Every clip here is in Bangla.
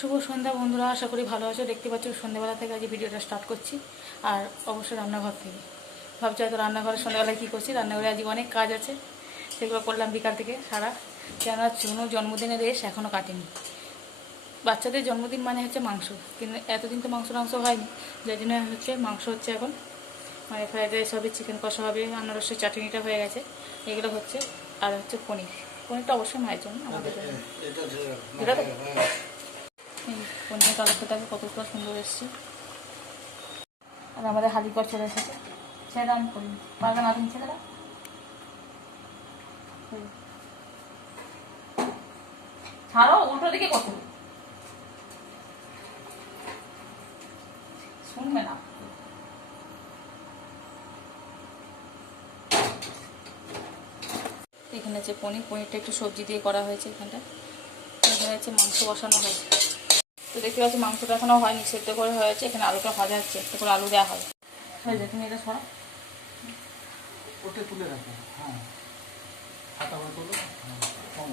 শুভ সন্ধ্যা বন্ধুরা, আশা করি ভালো আছো। দেখতে পাচ্ছ সন্ধ্যাবেলা থেকে আজ ভিডিওটা স্টার্ট করছি, আর অবশ্যই রান্নাঘর থেকে। ভাবছি হয়তো রান্নাঘরে সন্ধ্যাবেলায় কী করছি, রান্নাঘরে আজকে অনেক কাজ আছে, সেগুলো করলাম বিকাল থেকে সারা। কেননা চুনো জন্মদিনের রেশ এখনও কাটেনি। বাচ্চাদের জন্মদিন মানে হচ্ছে মাংস, কিন্তু এতদিন তো মাংস হয়নি, যার জন্য হচ্ছে মাংস হচ্ছে এখন। মানে ফ্রাইড রাইস হবে, চিকেন কষা হবে, আনারসের চাটনিটা হয়ে গেছে, এগুলো হচ্ছে। আর হচ্ছে পনিরটা অবশ্যই মায়ের জন্য, আমাদের জন্য। এটা তো পনিরের কালারটাকে কতটা সুন্দর এসছে। আর আমাদের হালিকর ছেলে এসেছে, সেটা আমি করি পারবে না, তুমি ছেলেরা ছাড়ো, উল্টো দিকে কত শুনবে না। এখানে হচ্ছে পনিরটা একটু সবজি দিয়ে করা হয়েছে। এখানে হচ্ছে মাংস বসানো হয়েছে। তো দেখতে পাচ্ছি মাংসটা এখনো হয়নি, সেদ্ধ করে হয়েছে। এখানে আলুটা ভাজা হচ্ছে, একটু করে আলু দেওয়া হয়। হয়ে যায়, তুমি এটা সরা, ওটা তুলে রাখো। হ্যাঁ, হাতা করে তুলো। কম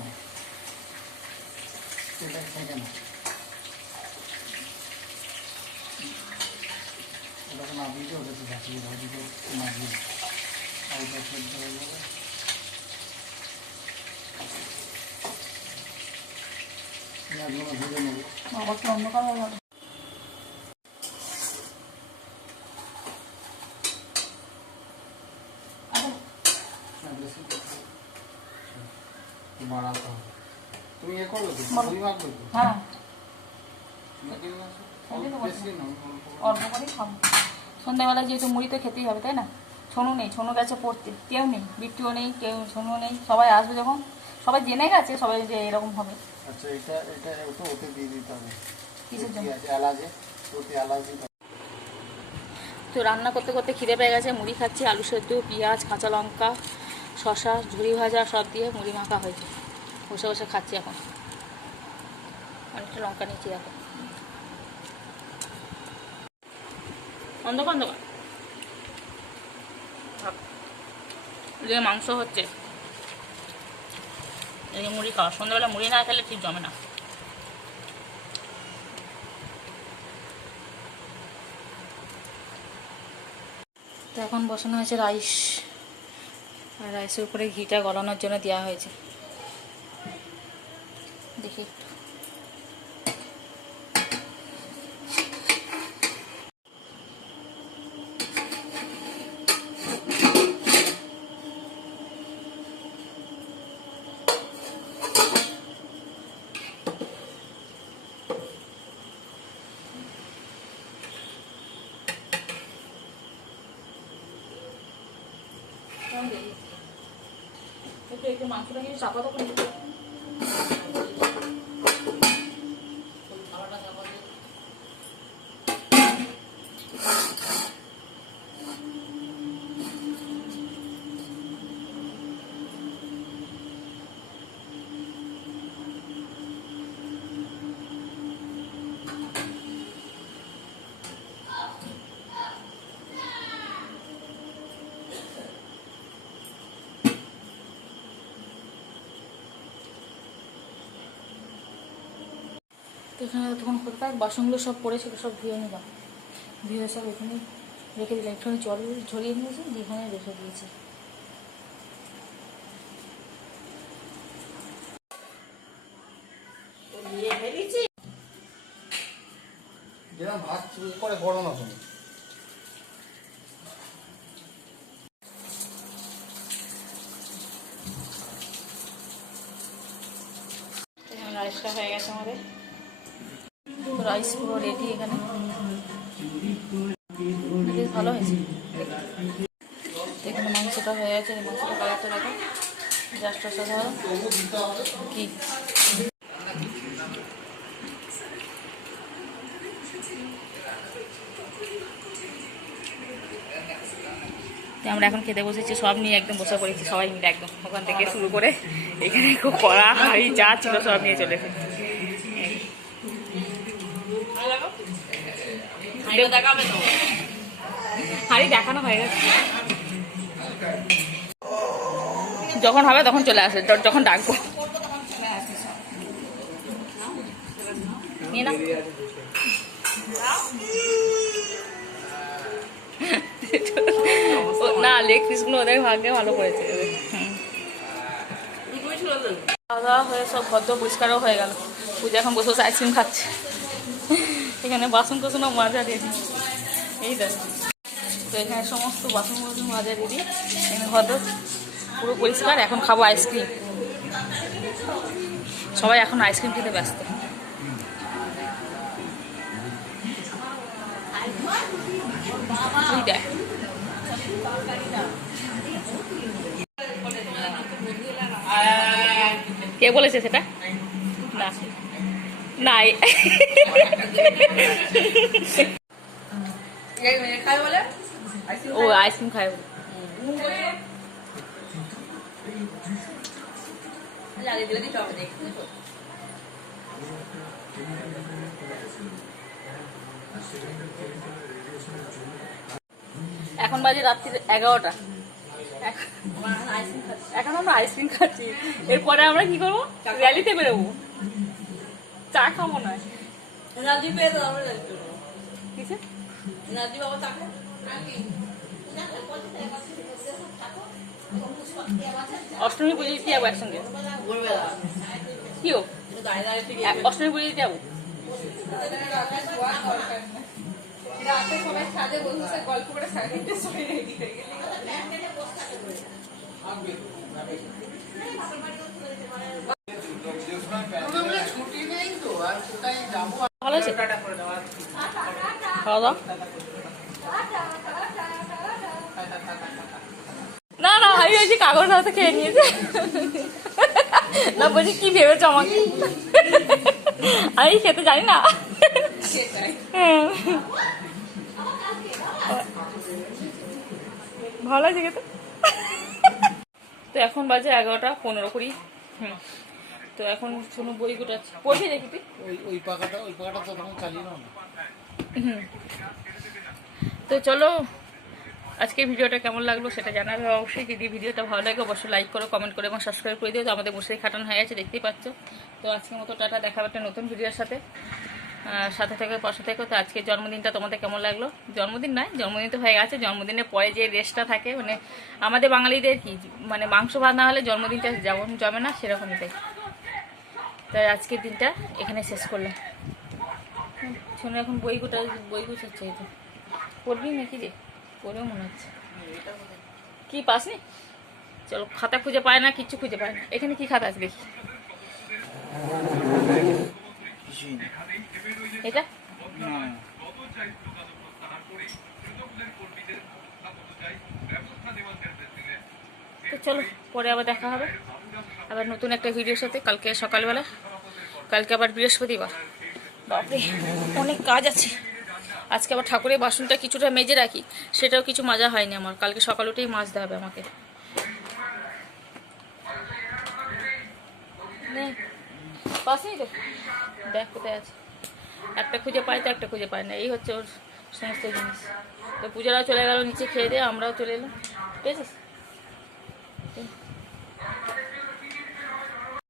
তেলটা থেকে না, ওটাকে না দিয়ে ওটাকে বাঁচিয়ে দাও, দিকে না দিয়ে আলুটা সেদ্ধ হয়ে যাবে। পেঁয়াজগুলো ভেজে নেবো। অবশ্যই অন্ধকার হয়ে যাবে। বাড়াতে হবে। তুমি এ করবে তো, মুড়ি মাখবে তো? হ্যাঁ, বেশি না, অল্প করেই খাবো। সন্ধ্যাবেলা যেহেতু মুড়ি তো খেতেই হবে, তাই না? ছোনু নেই, ছোনু গেছে পড়তে, কেউ নেই, বিট্টুও নেই, কেউ ছোনু নেই। সবাই আসবে যখন, সবাই জেনে গেছে সবাই যে এরকম হবে। আচ্ছা, এটা ওতে দিয়ে দিতে হবে। কিসের জন্য? এলাচে, ওতে এলাচ দিতে হবে। তো রান্না করতে করতে খিদে পেয়ে গেছে, মুড়ি খাচ্ছি। আলু সেদ্ধ, পেঁয়াজ, কাঁচা লঙ্কা, শসা, ঝুড়ি ভাজা সব দিয়ে মুড়ি মাখা হয়েছে। বসে বসে খাচ্ছি এখন। অনেকটা লঙ্কা নিচ্ছি এখন। অন্ধকার এদিকে মাংস হচ্ছে, এদিকে মুড়ি খাওয়া। সন্ধ্যাবেলা মুড়ি না খেলে ঠিক জমে না। তো এখন বসানো হয়েছে রাইস, আর রাইসের উপরে ঘিটা গলানোর জন্য দেওয়া হয়েছে। দেখি একটু, একটু মাংসটা কিছু চাপা তখন তো এখানে তখন কোথায় বাসনগুলো সব পড়েছিল, সব ধুয়ে নিলাম। ধুয়ে সব এখানে রেখে দিলাম। একটুখানি জল ঝরিয়ে নিয়েছি, যেখানে রেখে দিয়েছি। যেরকম ভাত করে করো না তুমি। রাইসটা হয়ে গেছে আমাদের, রাইস পুরো রেডি। এখানে বেশ ভালো হয়েছে। এখানে মাংসটা হয়ে গেছে, মাংসটা কালারটা দেখো, জাস্ট অসাধারণ। কি আমরা এখন খেতে বসেছি, সব নিয়ে একদম বসে পড়েছি সবাই মিলে, একদম ওখান থেকে শুরু করে এখানে খুব কড়া হাড়ি যা ছিল সব নিয়ে চলে এসেছি। হাড়ি দেখানো হয়ে গেছে, যখন হবে তখন চলে আসে, যখন ডাকবো। নিয়ে না না লেগ পিসগুলো ওদের ভাগ্যে ভালো করেছে। খাওয়া দাওয়া হয়ে সব ভদ্র পরিষ্কারও হয়ে গেল। পূজা এখন বসে বসে আইসক্রিম খাচ্ছে। এখানে বাসন কোসনও মাজা রেডি, এই দেখ। তো এখানে সমস্ত বাসন কোসন মাজা রেডি, এখানে ভদ্র পুরো পরিষ্কার। এখন খাবো আইসক্রিম। সবাই এখন আইসক্রিম খেতে ব্যস্ত। দেখ কে বলেছে সেটা? না নাই ও আইসক্রিম খায় এখন বাজে রাত্রি 11টা। এখন আমরা আইসক্রিম খাচ্ছি। এরপরে আমরা কি করবো? র্যালিতে বেরোবো, চা খাবো না। অষ্টমী পুজো দিতে যাবো একসঙ্গে। কি হোক অষ্টমী পুজো দিতে যাবো। সবাই ছাদে বসে গল্প করে ভালো আছে খাওয়া দাওয়া? না না আমি বলছি কাগজ হাতে খেয়ে নিয়েছে। না বলছি কি ভেবেছ আমাকে? আমি খেতে জানি না। ভালো আছে খেতে। তো এখন বাজে 11:15 তো এখন শোনো বই গোটাচ্ছি, পড়বি দেখি তুই? ওই পাখাটা তো তখন চালিয়ে নাও না। তো চলো, আজকে ভিডিওটা কেমন লাগলো সেটা জানাবে অবশ্যই। যদি ভিডিওটা ভালো লাগে অবশ্যই লাইক করো, কমেন্ট করে এবং সাবস্ক্রাইব করে দিও। তো আমাদের মশারি খাটানো হয়ে গেছে, দেখতেই পাচ্ছ। তো আজকের মতো টাটা, দেখা হবে একটা নতুন ভিডিওর সাথে। সাথে থেকে পাশে থেকে। তো আজকে জন্মদিনটা তোমাদের কেমন লাগলো? জন্মদিন নয়, জন্মদিন তো হয়ে গেছে। জন্মদিনের পরে যে রেস্টটা থাকে, মানে আমাদের বাঙালিদের কি, মানে মাংস ভাত না হলে জন্মদিনটা যেমন জমে না, সেরকমই তাই। তাই আজকের দিনটা এখানে শেষ করলাম। শোনো এখন বই গুছাচ্ছে। এটা পড়বি নাকি রে? পড়েও মনে হচ্ছে। কি পাসনি? চলো, খাতা খুঁজে পায় না, কিচ্ছু খুঁজে পায় না। এখানে কি খাতা আছে দেখি? এটা তো চলো, পরে আবার দেখা হবে আবার নতুন একটা ভিডিওর সাথে। কালকে সকালবেলা, কালকে আবার বৃহস্পতিবার। বাপরে অনেক কাজ আছে। আজকে আবার ঠাকুরের বাসনটা কিছুটা মেজে রাখি, সেটাও কিছু মাজা হয়নি আমার। কালকে সকাল উঠেই মাজতে হবে আমাকে। পাসনি তো, দেখ কোথায় আছে। একটা খুঁজে পাই তো একটা খুঁজে পাই না, এই হচ্ছে ওর সমস্ত জিনিস। তো পূজারাও চলে গেল নিচে খেয়ে দিয়ে, আমরাও চলে এলাম। ঠিক আছে।